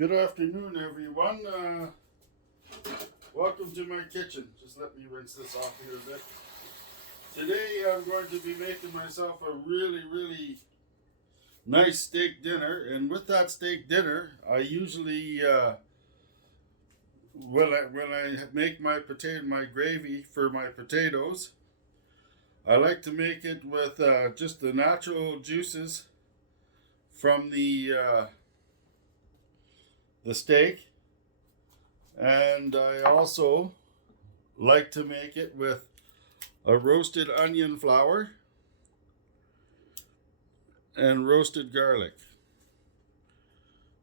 Good afternoon, everyone. Welcome to my kitchen. Just let me rinse this off here a bit. Today I'm going to be making myself a really nice steak dinner, and with that steak dinner, I usually when I make my gravy for my potatoes, I like to make it with just the natural juices from the steak, and I also like to make it with a roasted onion flour and roasted garlic.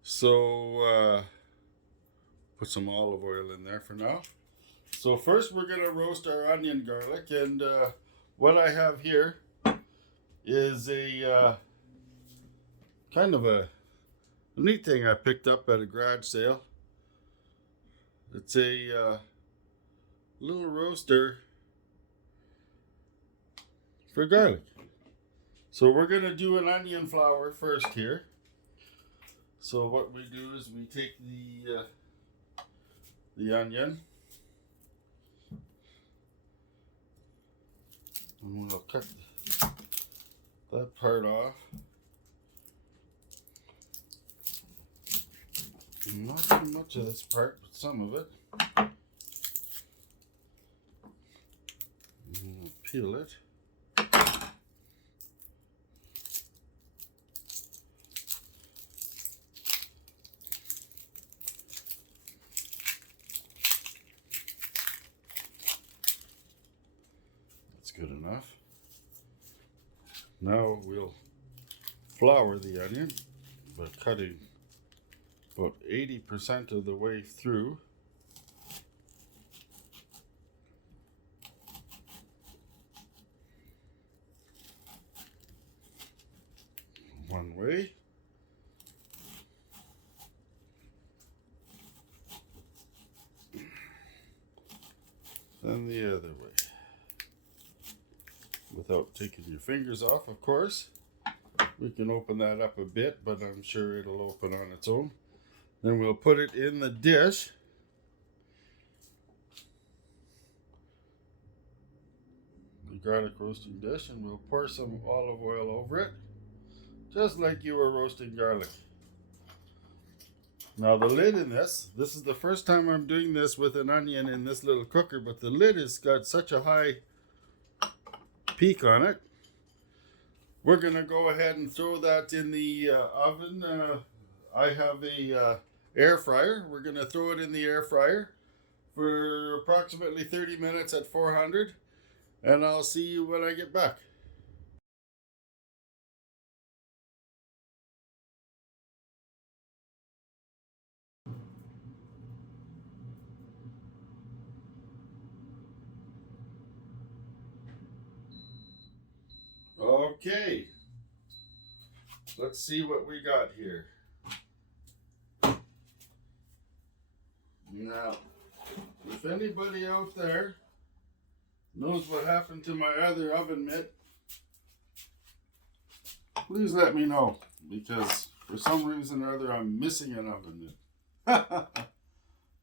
So put some olive oil in there for now. So first we're going to roast our onion garlic, and what I have here is a kind of a neat thing I picked up at a garage sale. It's a little roaster for garlic. So we're going to do an onion flour first here. So what we do is we take the onion and we'll cut that part off. Not too much of this part, but some of it. And we'll peel it. That's good enough. Now we'll flour the onion by cutting about 80% of the way through. One way. Then the other way. Without taking your fingers off, of course. We can open that up a bit, but I'm sure it'll open on its own. Then we'll put it in the dish. The garlic roasting dish, and we'll pour some olive oil over it, just like you were roasting garlic. Now the lid in this is the first time I'm doing this with an onion in this little cooker, but the lid has got such a high peak on it. We're gonna go ahead and throw that in the oven. I have a air fryer. We're gonna throw it in the air fryer for approximately 30 minutes at 400, and I'll see you when I get back. Okay, let's see what we got here. Now, if anybody out there knows what happened to my other oven mitt, please let me know, because for some reason or other I'm missing an oven mitt.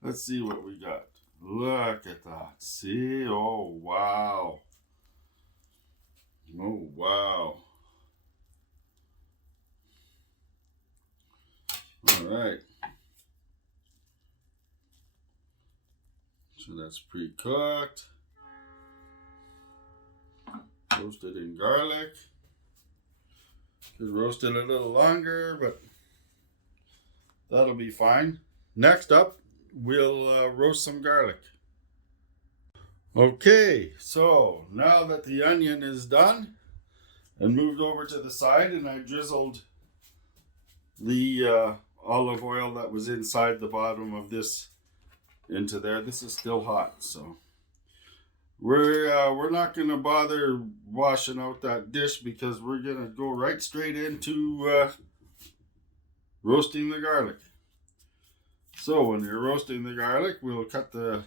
Let's see what we got. Look at that. See? Oh, wow. Oh, wow. All right. So that's pre-cooked. Roasted in garlic. Could roast it a little longer, but that'll be fine. Next up, we'll roast some garlic. Okay, so now that the onion is done and moved over to the side, and I drizzled the olive oil that was inside the bottom of this into there. This is still hot, so we're not going to bother washing out that dish, because we're going to go right straight into roasting the garlic. So when you're roasting the garlic, we'll cut the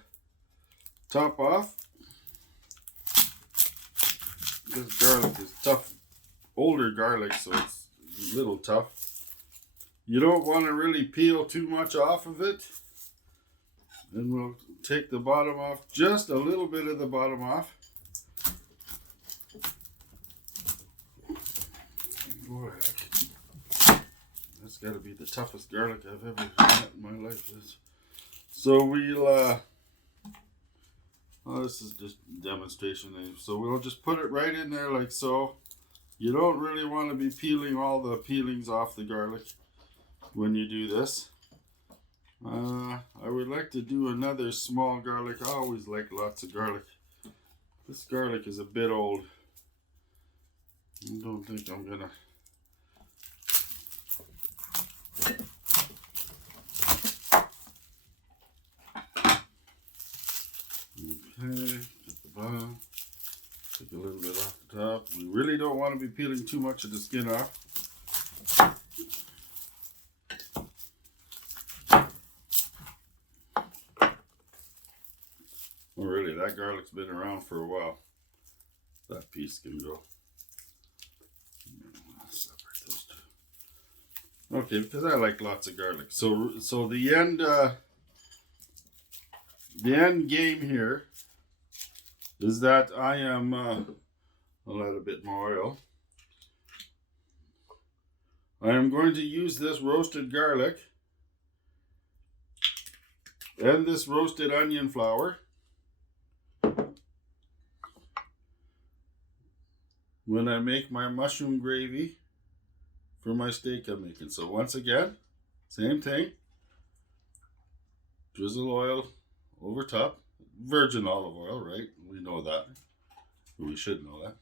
top off. This garlic is tough, older garlic, so it's a little tough. You don't want to really peel too much off of it. And we'll take the bottom off, just a little bit of the bottom off. Boy, that's got to be the toughest garlic I've ever met in my life. So we'll, oh, this is just demonstration. So we'll just put it right in there like so. You don't really want to be peeling all the peelings off the garlic when you do this. I would like to do another small garlic. I always like lots of garlic. This garlic is a bit old. I don't think I'm gonna. Okay, at the bottom. Take a little bit off the top. We really don't want to be peeling too much of the skin off. Oh, really, that garlic's been around for a while. That piece can go. Separate those two. Okay, because I like lots of garlic. So the end game here is that I am. I'll add a bit more oil. I am going to use this roasted garlic and this roasted onion flour when I make my mushroom gravy for my steak I'm making. So once again, same thing. Drizzle oil over top. Virgin olive oil, right? We know that. We should know that.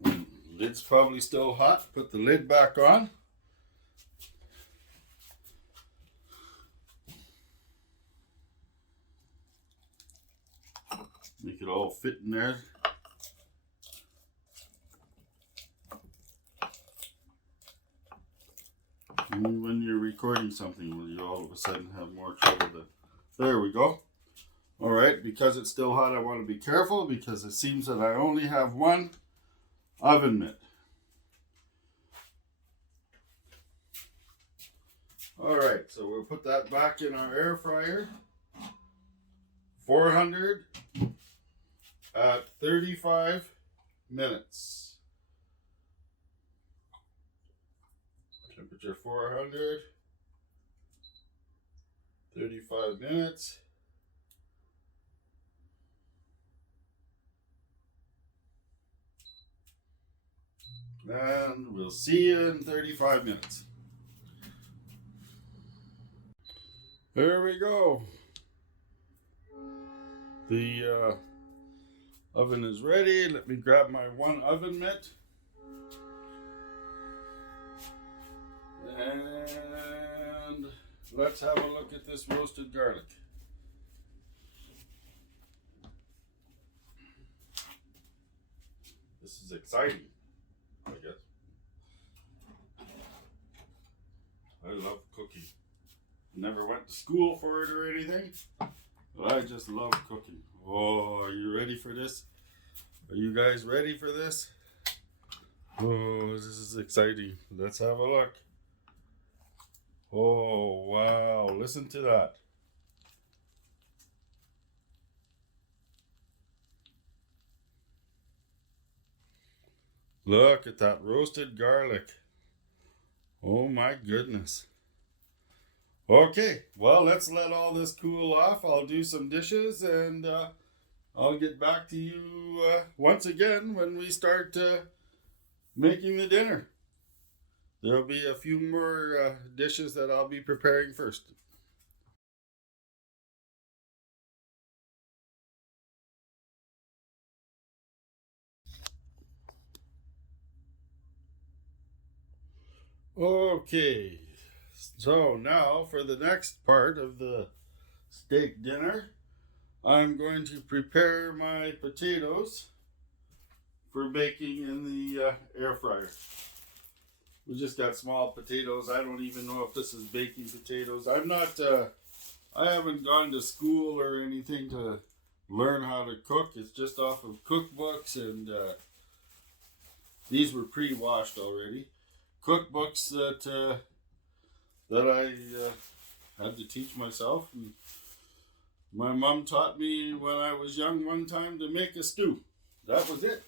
When the lid's probably still hot, put the lid back on. Make it all fit in there. And when you're recording something, will you all of a sudden have more trouble to... There we go. All right, because it's still hot, I want to be careful because it seems that I only have one oven mitt. All right, so we'll put that back in our air fryer. 400 at 35 minutes. Temperature 400, 35 minutes. And we'll see you in 35 minutes. There we go. The oven is ready. Let me grab my one oven mitt. And let's have a look at this roasted garlic. This is exciting, I guess. I love cooking. Never went to school for it or anything, but I just love cooking. Oh, are you ready for this? Are you guys ready for this? Oh, this is exciting. Let's have a look. Oh, wow. Listen to that. Look at that roasted garlic. Oh my goodness. Okay, well, let's let all this cool off. I'll do some dishes and I'll get back to you once again when we start making the dinner. There'll be a few more dishes that I'll be preparing first. Okay, so now for the next part of the steak dinner, I'm going to prepare my potatoes for baking in the air fryer. We just got small potatoes. I don't even know if this is baking potatoes. I haven't gone to school or anything to learn how to cook. It's just off of cookbooks, and these were pre-washed already. cookbooks that I had to teach myself. And my mom taught me when I was young one time to make a stew. That was it.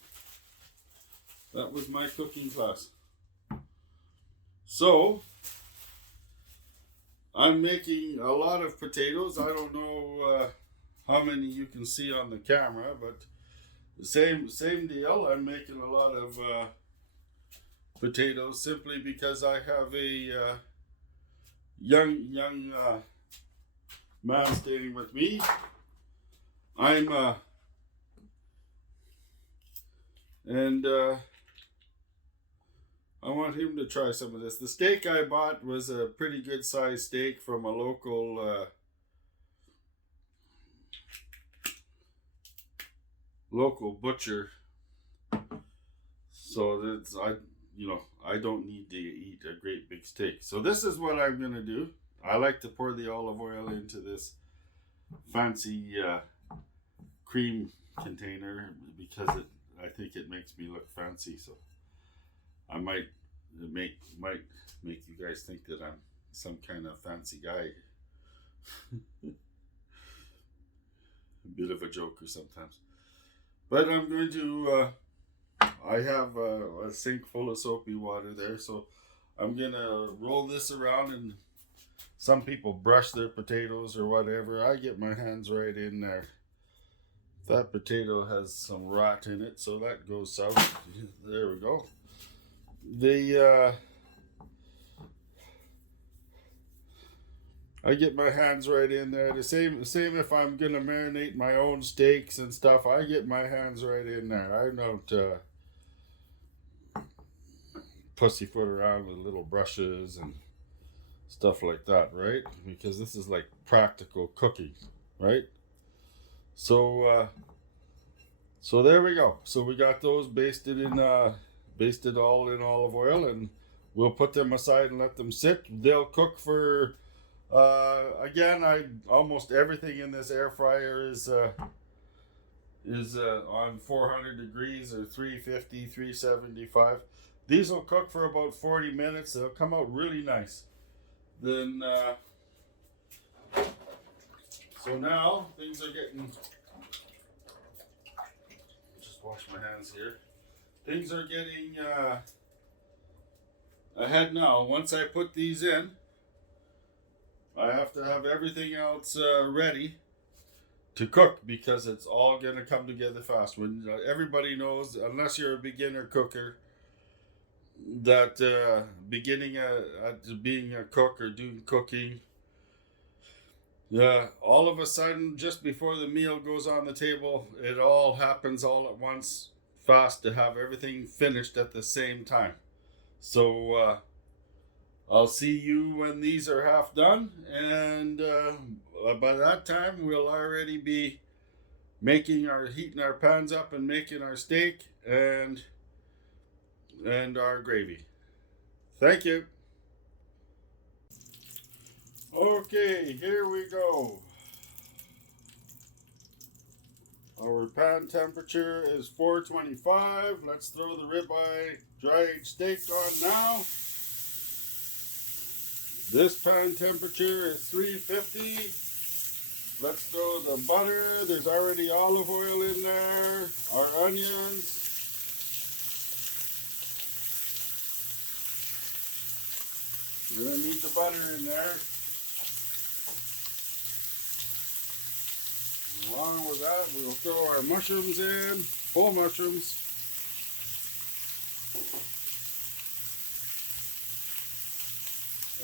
That was my cooking class. So, I'm making a lot of potatoes. I don't know how many you can see on the camera, but same deal. I'm making a lot of potatoes simply because I have a young man staying with me. I want him to try some of this. The steak I bought was a pretty good sized steak from a local butcher. So that's I don't need to eat a great big steak. So this is what I'm gonna do. I like to pour the olive oil into this fancy cream container because I think it makes me look fancy. So I might make you guys think that I'm some kind of fancy guy. A bit of a joker sometimes. But I'm going to, I have a sink full of soapy water there, so I'm going to roll this around, and some people brush their potatoes or whatever. I get my hands right in there. That potato has some rot in it, so that goes south. There we go. I get my hands right in there. The same if I'm gonna marinate my own steaks and stuff. I get my hands right in there. I don't pussyfoot around with little brushes and stuff like that, right? Because this is like practical cooking, right? So there we go. So we got those basted all in olive oil, and we'll put them aside and let them sit. They'll cook for again, almost everything in this air fryer is on 400 degrees or 350, 375. These will cook for about 40 minutes. They'll come out really nice. Then so now things are getting, just wash my hands here. Things are getting ahead now. Once I put these in, I have to have everything else ready to cook because it's all going to come together fast. When everybody knows, unless you're a beginner cooker, that beginning at being a cook or doing cooking, all of a sudden, just before the meal goes on the table, it all happens all at once, fast, to have everything finished at the same time. So I'll see you when these are half done, and by that time we'll already be heating our pans up and making our steak and our gravy. Thank you. Okay, here we go. Our pan temperature is 425. Let's throw the ribeye dried steak on now. This pan temperature is 350. Let's throw the butter. There's already olive oil in there. Our onions. We're going to need the butter in there. Along with that, we'll throw our mushrooms in, whole mushrooms.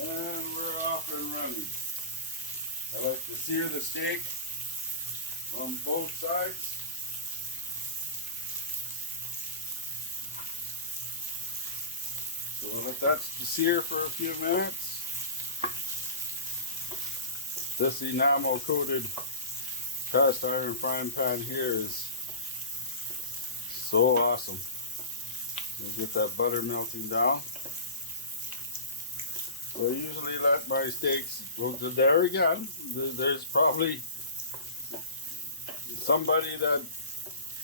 And we're off and running. I like to sear the steak on both sides. So we'll let that sear for a few minutes. This enamel coated cast iron frying pan here is so awesome. We'll get that butter melting down. So I usually let my steaks go to there again. There's probably somebody that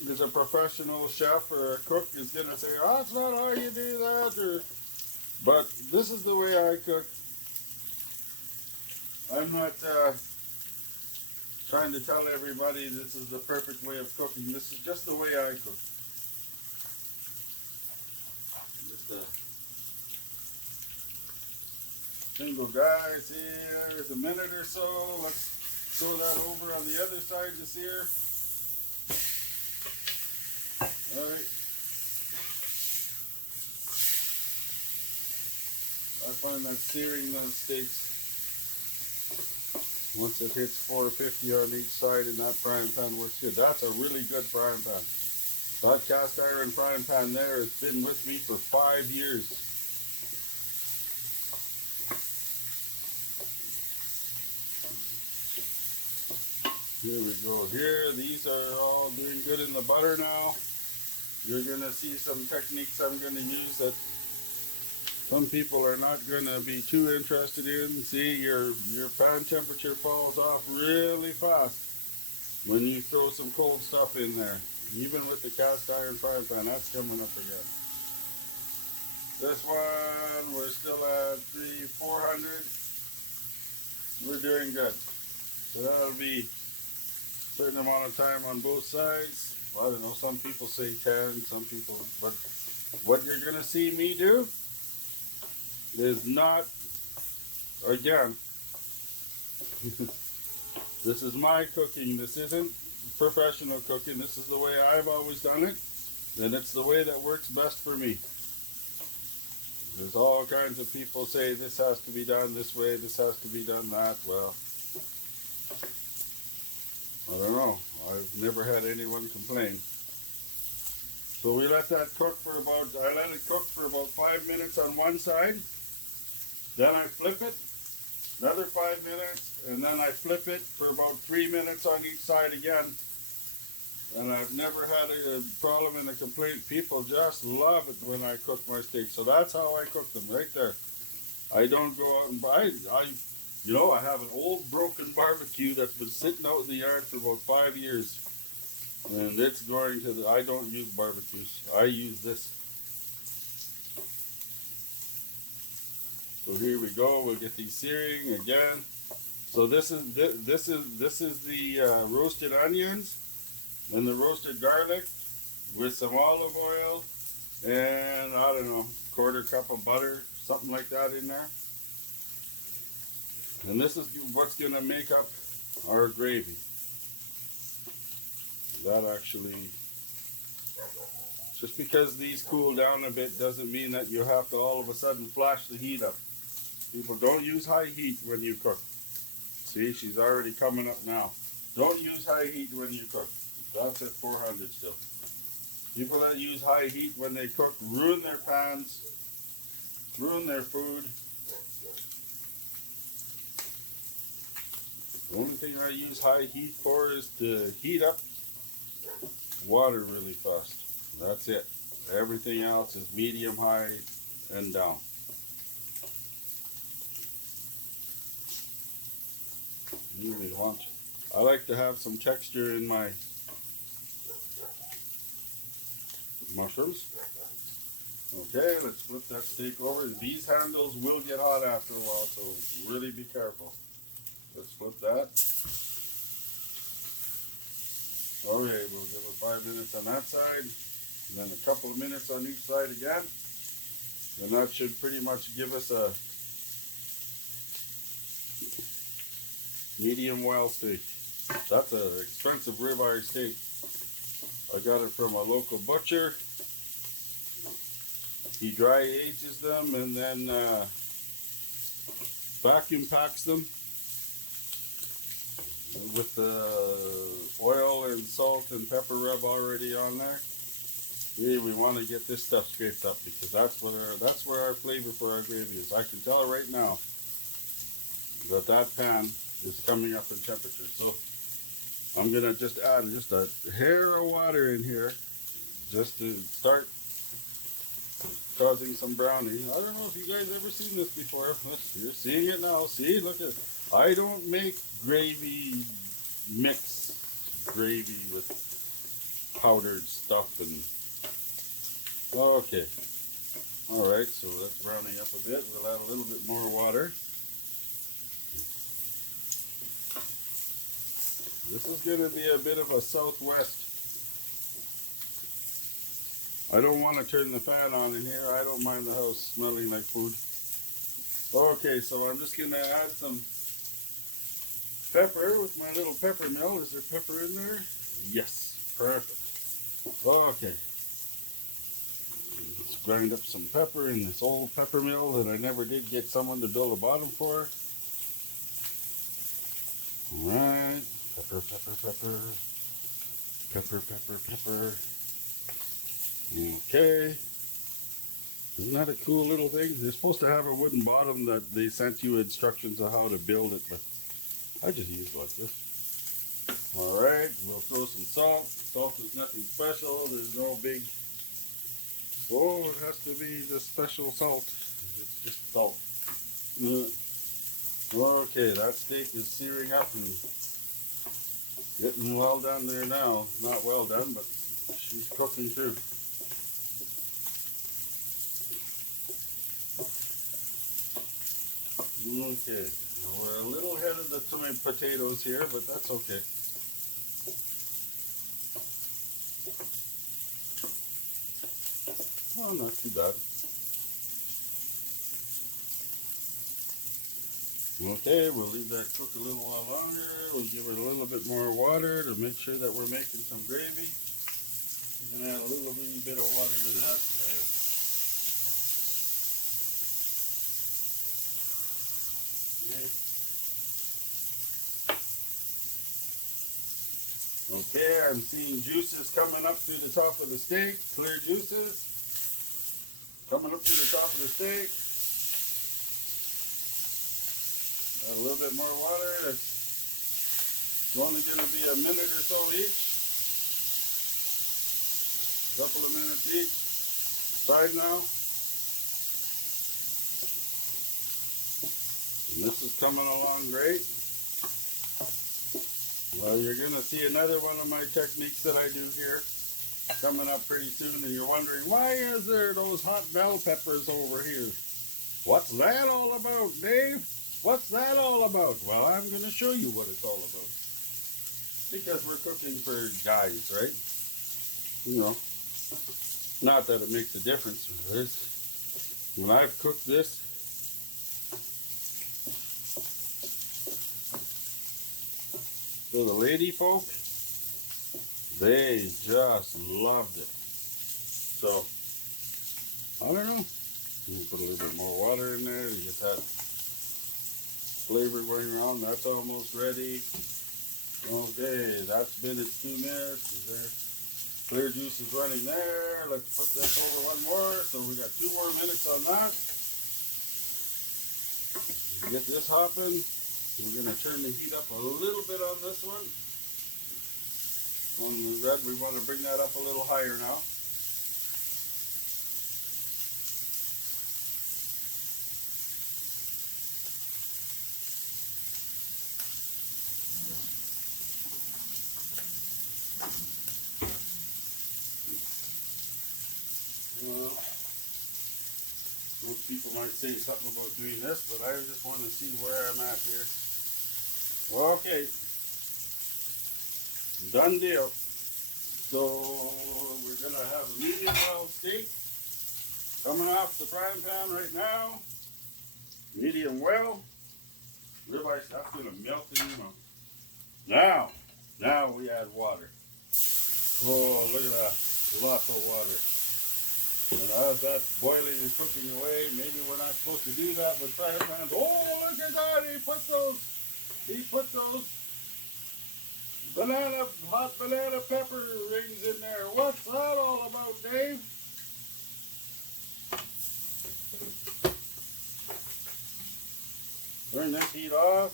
is a professional chef or a cook is gonna say, "Oh, that's not how you do that," or But this is the way I cook. I'm not trying to tell everybody this is the perfect way of cooking. This is just the way I cook. Just a single guy. See, there's a minute or so. Let's throw that over on the other side to sear. All right. I find that searing those steaks, once it hits 450 on each side in that frying pan, works good. That's a really good frying pan. That cast iron frying pan there has been with me for 5 years. Here we go. Here, these are all doing good in the butter now. You're going to see some techniques I'm going to use that some people are not going to be too interested in. See, your pan temperature falls off really fast when you throw some cold stuff in there. Even with the cast iron frying pan, that's coming up again. This one, we're still at 400. We're doing good. So that'll be a certain amount of time on both sides. Well, I don't know, some people say 10, some people, but what you're going to see me do is not, again, this is my cooking. This isn't professional cooking. This is the way I've always done it, and it's the way that works best for me. There's all kinds of people say this has to be done this way, this has to be done that. Well, I don't know. I've never had anyone complain. So we let that cook for about, I let it cook for about 5 minutes on one side. Then I flip it, another 5 minutes, and then I flip it for about 3 minutes on each side again. And I've never had a problem and a complaint. People just love it when I cook my steaks. So that's how I cook them, right there. I don't go out and buy, I have an old broken barbecue that's been sitting out in the yard for about 5 years. And it's going to I don't use barbecues. I use this. So here we go. We'll get these searing again. So this is the roasted onions and the roasted garlic with some olive oil and I don't know, quarter cup of butter, something like that in there. And this is what's going to make up our gravy. That actually, just because these cool down a bit doesn't mean that you have to all of a sudden flash the heat up. People, don't use high heat when you cook. See, she's already coming up now. Don't use high heat when you cook. That's at 400 still. People that use high heat when they cook ruin their pans, ruin their food. The only thing I use high heat for is to heat up water really fast. That's it. Everything else is medium, high, and down. I like to have some texture in my mushrooms. Okay, let's flip that steak over. These handles will get hot after a while, so really be careful. Let's flip that. Okay, we'll give it 5 minutes on that side, and then a couple of minutes on each side again. And that should pretty much give us a medium wild steak. That's an expensive ribeye steak. I got it from a local butcher. He dry ages them and then vacuum packs them with the oil and salt and pepper rub already on there. Yeah, we want to get this stuff scraped up because that's where our flavor for our gravy is. I can tell right now that pan is coming up in temperature. So I'm gonna just add just a hair of water in here just to start causing some browning. I don't know if you guys ever seen this before. You're seeing it now. See, look at it. I don't make mix gravy with powdered stuff and okay. Alright, so that's browning up a bit. We'll add a little bit more water. This is going to be a bit of a southwest. I don't want to turn the fan on in here. I don't mind the house smelling like food. Okay, so I'm just going to add some pepper with my little pepper mill. Is there pepper in there? Yes, perfect. Okay. Let's grind up some pepper in this old pepper mill that I never did get someone to build a bottom for. Alright. Pepper, pepper, pepper. Pepper, pepper, pepper. Okay. Isn't that a cool little thing? They're supposed to have a wooden bottom that they sent you instructions on how to build it, but I just use it like this. Alright, we'll throw some salt. Salt is nothing special. There's no big... Oh, it has to be the special salt. It's just salt. Okay, that steak is searing up and getting well done there now. Not well done, but she's cooking too. Okay, we're a little ahead of the potatoes here, but that's okay. Oh, not too bad. Okay, we'll leave that cook a little while longer. We'll give it a little bit more water to make sure that we're making some gravy. You can add a little wee bit of water to that. Okay, I'm seeing juices coming up through the top of the steak, clear juices coming up through the top of the steak. Add a little bit more water. It's only going to be a minute or so each. Couple of minutes each. Side now. And this is coming along great. Well, you're going to see another one of my techniques that I do here coming up pretty soon, and you're wondering, why is there those hot bell peppers over here? What's that all about, Dave? What's that all about? Well, I'm going to show you what it's all about. Because we're cooking for guys, right? You know, not that it makes a difference. When I've cooked this, for the lady folk, they just loved it. So, I don't know. You put a little bit more water in there to get that flavor going around. That's almost ready. Okay, that's been its 2 minutes. There, clear juice is running there. Let's put this over one more. So we got 2 more minutes on that. Get this hopping. We're going to turn the heat up a little bit on this one. On the red, we want to bring that up a little higher now. Most people might say something about doing this, but I just want to see where I'm at here. Okay, done deal. So we're gonna have a medium well steak coming off the frying pan right now. Medium well. Ribeye stuff's gonna melt in your mouth. Now we add water. Oh, look at that, lots of water. And as that's boiling and cooking away, maybe we're not supposed to do that with frying pans. Oh, look at that! He put those hot banana pepper rings in there. What's that all about, Dave? Turn this heat off.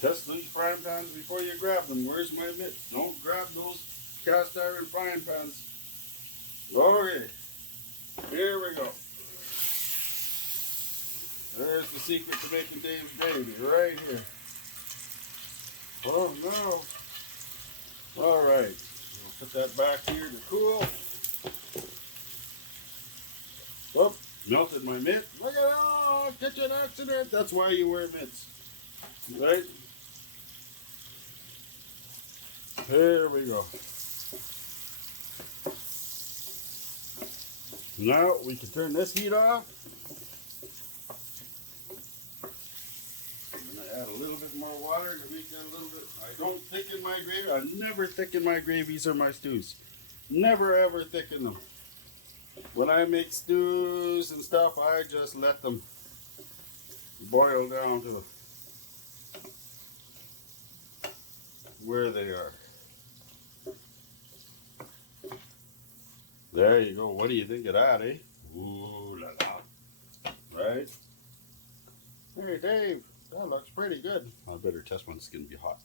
Test these frying pans before you grab them. Where's my mitt? Don't grab those cast iron frying pans. Okay, here we go. There's the secret to making Dave's gravy, right here. Oh no. Alright, we'll put that back here to cool. Melted my mitt. Look at that! Oh, kitchen accident. That's why you wear mitts, right? There we go. Now we can turn this heat off. I'm gonna add a little bit more water to make that a little bit. I don't thicken my gravy. I never thicken my gravies or my stews. Never ever thicken them. When I make stews and stuff, I just let them boil down to where they are. There you go. What do you think of that, eh? Ooh la la. Right? Hey, Dave, that looks pretty good. I better test when it's going to be hot.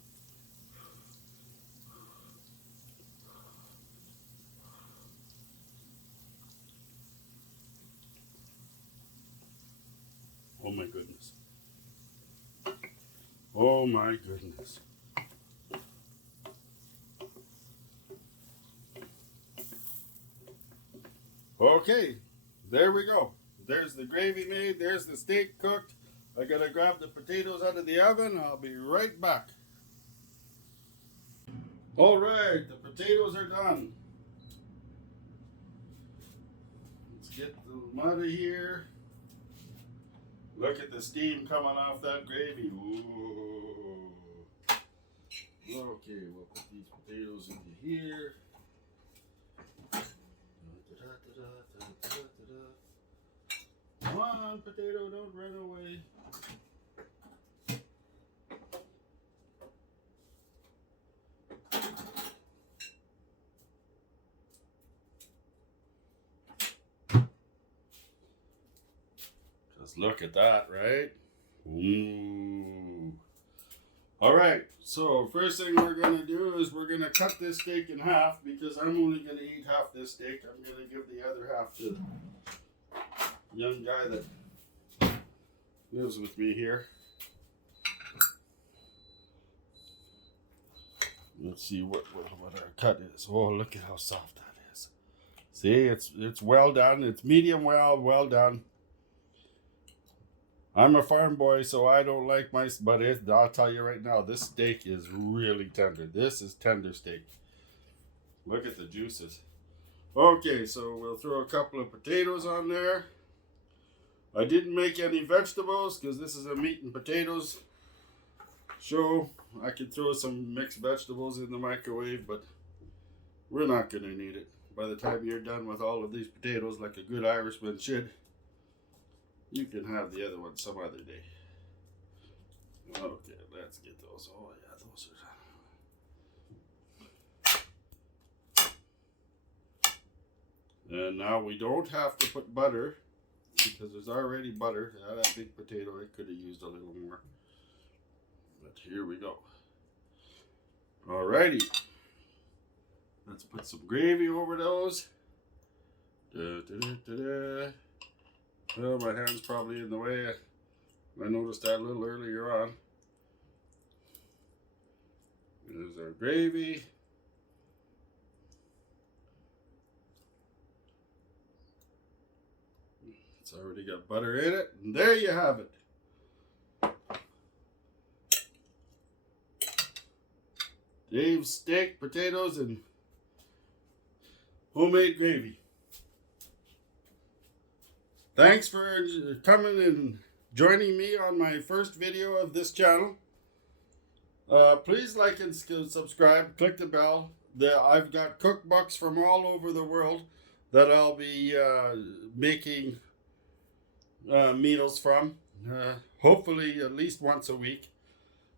Oh my goodness. Oh my goodness. Okay, there we go. There's the gravy made. There's the steak cooked. I gotta grab the potatoes out of the oven. I'll be right back. All right, the potatoes are done. Let's get the mud here. Look at the steam coming off that gravy. Ooh. Okay, we'll put these potatoes into here. Come on, potato, don't run away. Just look at that, right? Ooh. All right, so first thing we're going to do is we're going to cut this steak in half because I'm only going to eat half this steak. I'm going to give the other half to the young guy that lives with me here. Let's see what our cut is. Oh, look at how soft that is. See, it's well done. It's medium well done. I'm a farm boy, so I don't like but I'll tell you right now, this steak is really tender. This is tender steak. Look at the juices. Okay, so we'll throw a couple of potatoes on there. I didn't make any vegetables because this is a meat and potatoes show. I could throw some mixed vegetables in the microwave, but we're not going to need it. By the time you're done with all of these potatoes like a good Irishman should, you can have the other one some other day. Okay, let's get those. Oh yeah, those are. And now we don't have to put butter because there's already butter. Yeah, that big potato, it could have used a little more. But here we go. Alrighty. Let's put some gravy over those. Da, da, da, da, da. Oh, my hand's probably in the way. I noticed that a little earlier on. There's our gravy. It's already got butter in it. And there you have it. Dave's steak, potatoes, and homemade gravy. Thanks for coming and joining me on my first video of this channel. Please like and subscribe. Click the bell. I've got cookbooks from all over the world that I'll be making meals from. Hopefully at least once a week.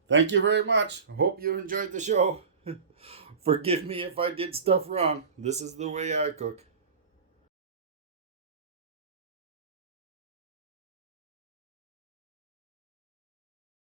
Thank you very much. I hope you enjoyed the show. Forgive me if I did stuff wrong. This is the way I cook.